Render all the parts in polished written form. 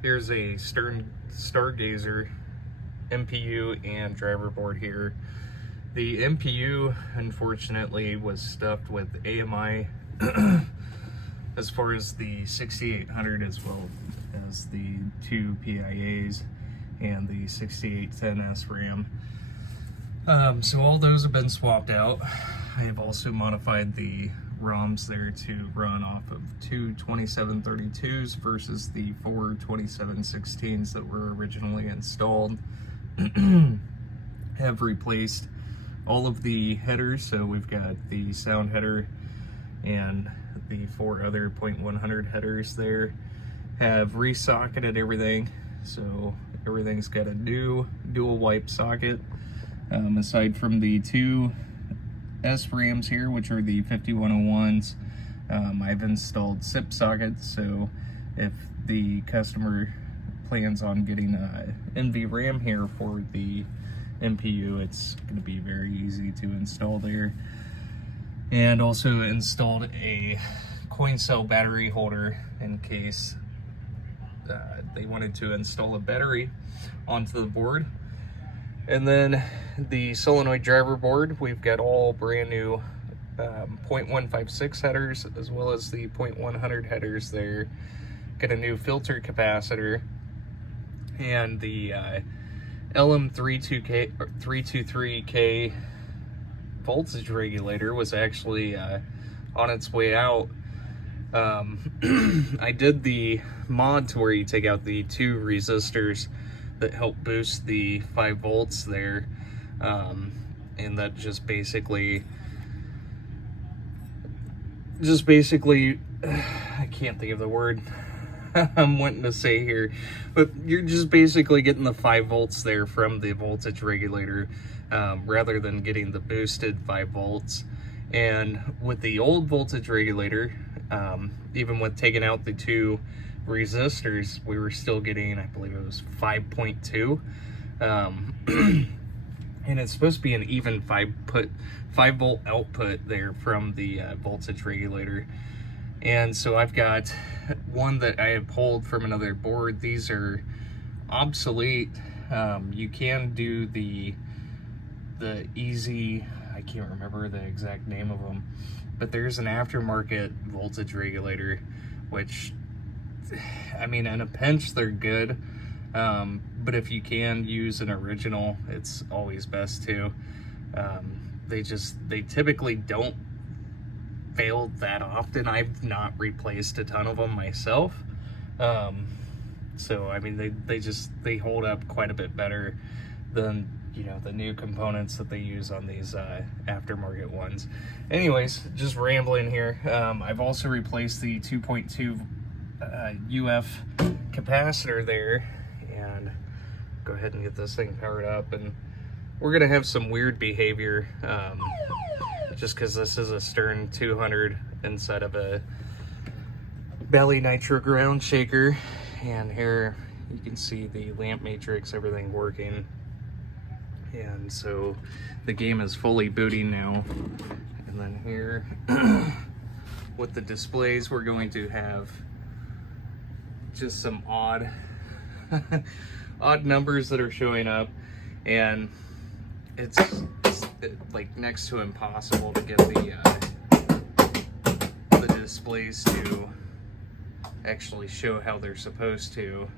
Here's a Stern Stargazer MPU and driver board here. The MPU, unfortunately, was stuffed with AMI as far as the 6800, as well as the two PIAs and the 6810 SRAM. So all those have been swapped out. I have also modified the ROMs there to run off of two 2732s versus the four 2716s that were originally installed. Have replaced all of the headers, so we've got the sound header and the four other .100 headers there. Have re-socketed everything, so everything's got a new dual wipe socket. Aside from the two SRAMs here, which are the 5101s, I've installed SIP sockets, so if the customer plans on getting a NVRAM here for the MPU, it's going to be very easy to install there. And also installed a coin cell battery holder in case they wanted to install a battery onto the board. And then the solenoid driver board, we've got all brand new .156 headers, as well as the .100 headers there. Got a new filter capacitor, and the LM323K voltage regulator was actually on its way out. I did the mod to where you take out the two resistors that help boost the 5 volts there, and that just basically I can't think of the word I'm wanting to say here, but you're just basically getting the 5 volts there from the voltage regulator, rather than getting the boosted 5 volts. And with the old voltage regulator, even with taking out the two resistors, we were still getting, I believe it was 5.2, and it's supposed to be an even 5 volt output there from the voltage regulator. And so I've got one that I have pulled from another board. These are obsolete. You can do the easy, I can't remember the exact name of them, but there's an aftermarket voltage regulator, which, I mean, in a pinch they're good, but if you can use an original, it's always best to. They typically don't fail that often. I've not replaced a ton of them myself, so I mean, they hold up quite a bit better than, you know, the new components that they use on these aftermarket ones. Anyways, just rambling here. I've also replaced the 2.2 UF capacitor there, and go ahead and get this thing powered up. And we're gonna have some weird behavior, just because this is a Stern 200 inside of a belly nitro ground shaker. And here you can see the lamp matrix, everything working. And so the game is fully booting now. And then here with the displays, we're going to have just some odd numbers that are showing up, and it's like next to impossible to get the displays to actually show how they're supposed to.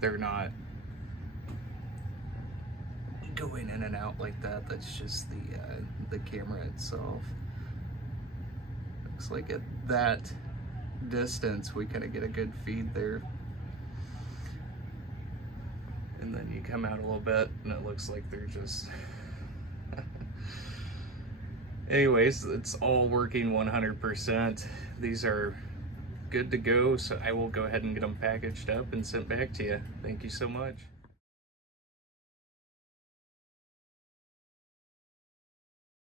They're not going in and out like that. That's just the camera itself. Looks like at that distance we kind of get a good feed there, and then you come out a little bit and it looks like they're just anyways, it's all working 100%. These are good to go, so I will go ahead and get them packaged up and sent back to you. Thank you so much.